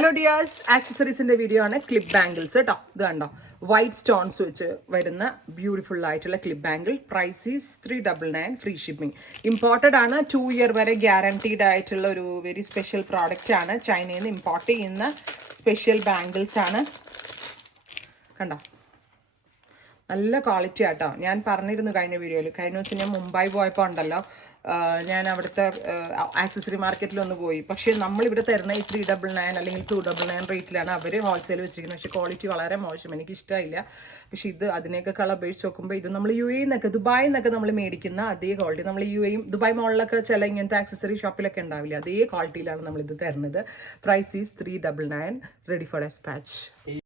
Hello dears, ആക്സസറീസിൻ്റെ video ആണ്. Clip bangles കേട്ടോ. ഇത് കണ്ടോ, വൈറ്റ് സ്റ്റോൺസ് വെച്ച് വരുന്ന ബ്യൂട്ടിഫുൾ ആയിട്ടുള്ള clip bangle. Price is 399, free shipping. Imported ആണ്, 2 ഇയർ വരെ ഗ്യാരണ്ടീഡ് ആയിട്ടുള്ള ഒരു വെരി സ്പെഷ്യൽ പ്രോഡക്റ്റ് ആണ്. ചൈനയിൽ നിന്ന് ഇമ്പോർട്ട് ചെയ്യുന്ന സ്പെഷ്യൽ ബാംഗിൾസ് ആണ്. കണ്ടോ, നല്ല ക്വാളിറ്റി ആട്ടോ. ഞാൻ പറഞ്ഞിരുന്നു കഴിഞ്ഞ വീഡിയോയിൽ. കഴിഞ്ഞ ദിവസം ഞാൻ മുംബൈ പോയപ്പോൾ ഉണ്ടല്ലോ, ഞാൻ അവിടുത്തെ ആക്സസറി മാർക്കറ്റിലൊന്ന് പോയി. പക്ഷേ നമ്മളിവിടെ തരുന്ന ഈ 399 അല്ലെങ്കിൽ 299 റേറ്റിലാണ് അവർ ഹോൾസെയിൽ വെച്ചിരിക്കുന്നത്. പക്ഷേ ക്വാളിറ്റി വളരെ മോശം, എനിക്ക് ഇഷ്ടമായില്ല. പക്ഷേ ഇത് അതിനേക്കാൾ അപേക്ഷിച്ച് നോക്കുമ്പോൾ ഇത് നമ്മൾ യു എയിൽ നിന്നൊക്കെ ദുബായിൽ നിന്നൊക്കെ നമ്മൾ മേടിക്കുന്ന അതേ ക്വാളിറ്റി. നമ്മൾ യു എയും ദുബായ് മോളിലൊക്കെ ചില ഇങ്ങനത്തെ ആക്സസറി ഷോപ്പിലൊക്കെ ഉണ്ടാവില്ല, അതേ ക്വാളിറ്റിയിലാണ് നമ്മളിത് തരുന്നത്. Price is 399, ready for dispatch. ഈ